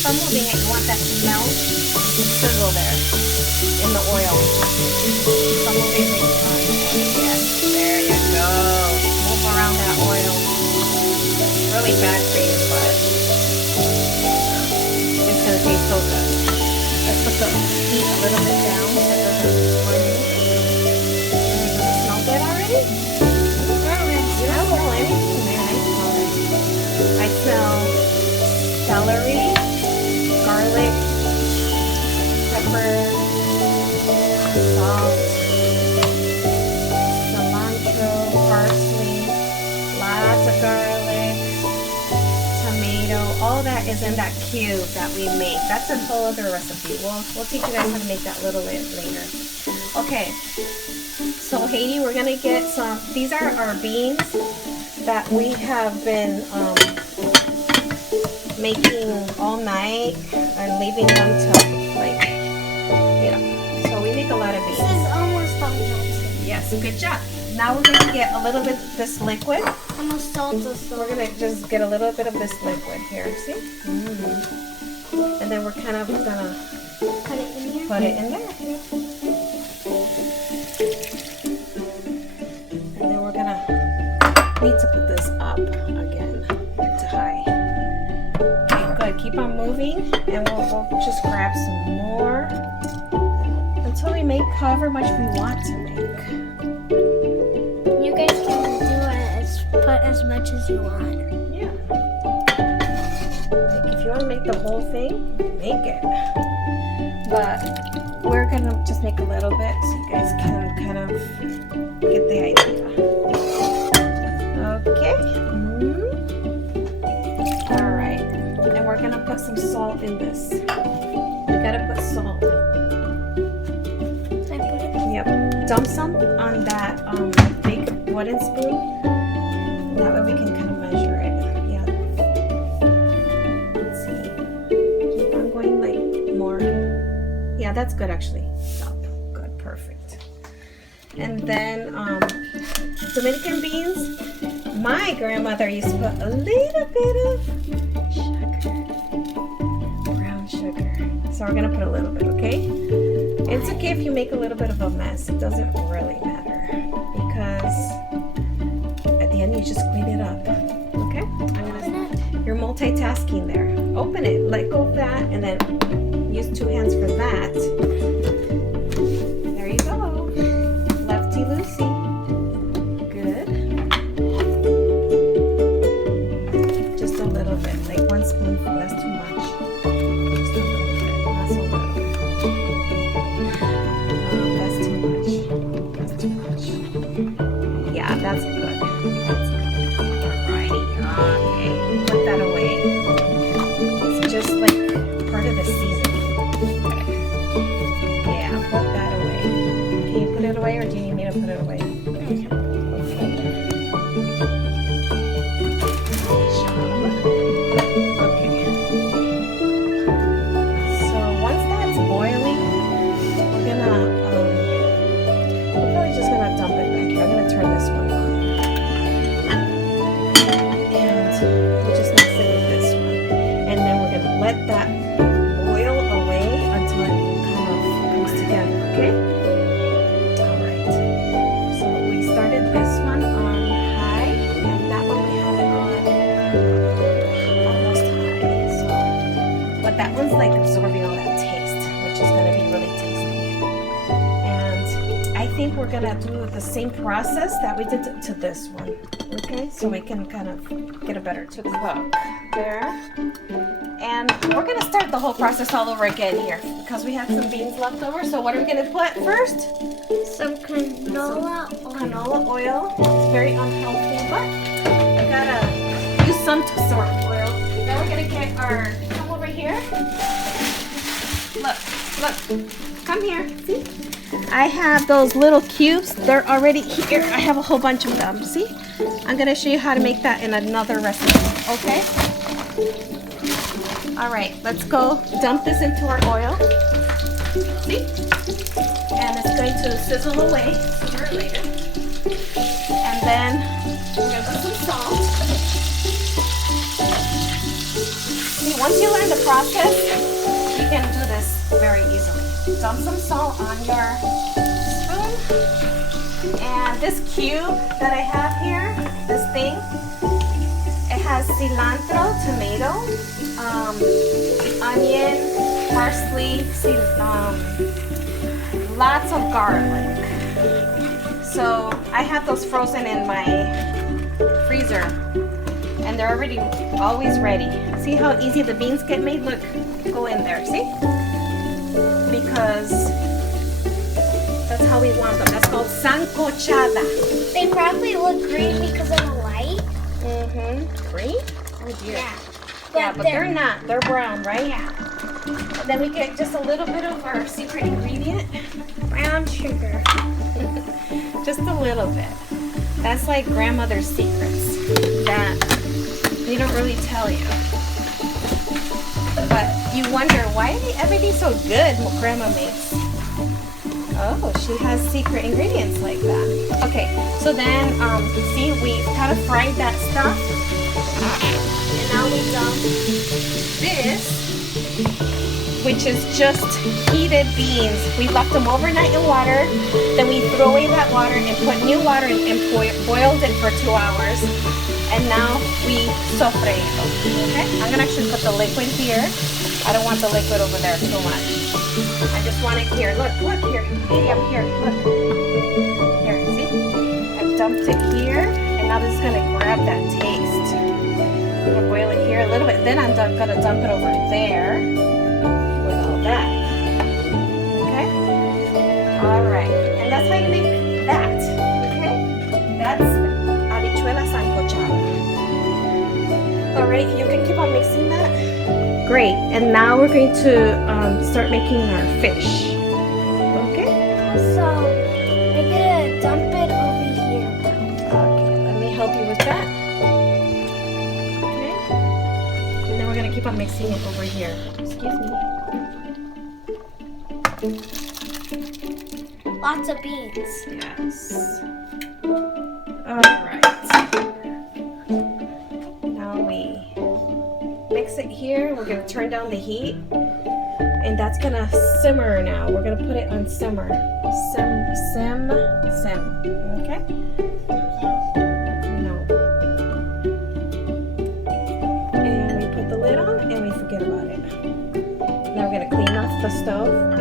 keep on moving it. You want that to melt and sizzle there in the oil. Keep on moving it. Yes, there you go. Move around that oil. It's really bad for you, but it's gonna taste so good. Let's put the heat a little bit down so it doesn't burn anything. Does it smell good already? You don't smell anything there. I smell celery, garlic, pepper, salt, cilantro, parsley, lots of garlic, tomato. All that is in that cube that we make. That's a whole other recipe. We'll teach you guys how to make that a little bit later. Okay, so Haiti, we're gonna get some. These are our beans that we have been making all night and leaving them to, like, you know. So we make a lot of beans. This is almost done. Yes, good job. Now we're going to get a little bit of this liquid. I'm gonna salt this. We're going to just get a little bit of this liquid here. See? And then we're kind of going to Put it in here. put it in there. And then we're going to need to put this up again to high. Okay, good. Keep on moving, and we'll just grab some more until we make however much we want to make. You guys can put as much as you want. Yeah. Like if you want to make the whole thing, make it. But we're gonna just make a little bit so you guys can kind of get the idea. Okay. All right. And we're gonna put some salt in this. We gotta put salt. Can I put it? Yep. Dump some on that big wooden spoon. That way we can kind of measure it. Yeah. Let's see. Keep on going like more. Yeah, that's good actually. Stop. Good. Perfect. And then Dominican beans. My grandmother used to put a little bit of sugar. Brown sugar. So we're gonna put a little bit, okay? It's okay if you make a little bit of a mess. It doesn't really matter because at the end you just clean it up. Okay? You're multitasking there. Open it, let go of that, and then use two hands for that. There you go. Lefty loosey. Good. Just a little bit, like 1 spoonful. That's too much. Just a little bit. That's a little. That's too much. That's too much. Yeah, that's good. That's good. Alrighty. Okay. Put that away. It's just like part of the seasoning. Yeah, put that away. Can you put it away or do you need me to put it away? Okay. Okay. So once that's boiling, we're gonna we're probably just gonna dump it back here. I'm gonna turn this one on. And we'll just mix it with this one. And then we're gonna let that boil away until it kind of comes together, okay? Alright. So we started this one on high, and that one we have it on almost high. So, but that one's like absorbing all that taste, which is gonna be really tasty. And I think we're gonna do the same process that we did to this one. Okay, so we can kind of get a better to cook there. And we're gonna start the whole process all over again here because we have some beans left over. So what are we gonna put first? Some canola oil. Canola oil. It's very unhealthy, but I gotta use some sort of oil. Then we're gonna get our, come over here. Look, come here. See? I have those little cubes. They're already here. I have a whole bunch of them. See? I'm gonna show you how to make that in another recipe. Okay? All right, let's go dump this into our oil. See? And it's going to sizzle away sooner or later. And then we're gonna put some salt. See, once you learn the process, you can do this very easily. Dump some salt on your spoon. And this cube that I have here, this thing, it has cilantro, tomato, onion, parsley, lots of garlic. So I have those frozen in my freezer, and they're already always ready. See how easy the beans get made? Look, go in there, see? Because that's how we want them. That's called sancochada. They probably look green because of the light. Green? Oh dear. Yeah. Yeah, but they're not. They're brown, right? Yeah. And then we get just a little bit of our secret ingredient. Brown sugar. Just a little bit. That's like grandmother's secrets that they don't really tell you. But you wonder, why is everything so good what grandma makes? Oh, she has secret ingredients like that. Okay, so then, see, we kind of fried that stuff. And now we dump this, which is just heated beans. We left them overnight in water. Then we threw away that water and put new water in and boiled it for 2 hours. And now we sofrito. Okay? I'm gonna actually put the liquid here. I don't want the liquid over there too much. I just want it here. Look here. Hey, up here. Look. Here, see? I've dumped it here, and now this is gonna grab that taste. I'm gonna boil it here a little bit. Then I'm gonna dump it over there with all that. Okay? All right. And that's how you make that. Okay? That's habichuelas sancochada. All right, you can keep on mixing that. Great, and now we're going to start making our fish. Okay? So, we're gonna dump it over here. Okay, let me help you with that. Okay? And then we're going to keep on mixing it over here. Excuse me. Lots of beans. Yes. All right. Now we mix it here. We're going to turn down the heat. And that's going to simmer now. We're going to put it on simmer. Sim. Okay? No. And we put the lid on and we forget about it. Now we're going to clean off the stove.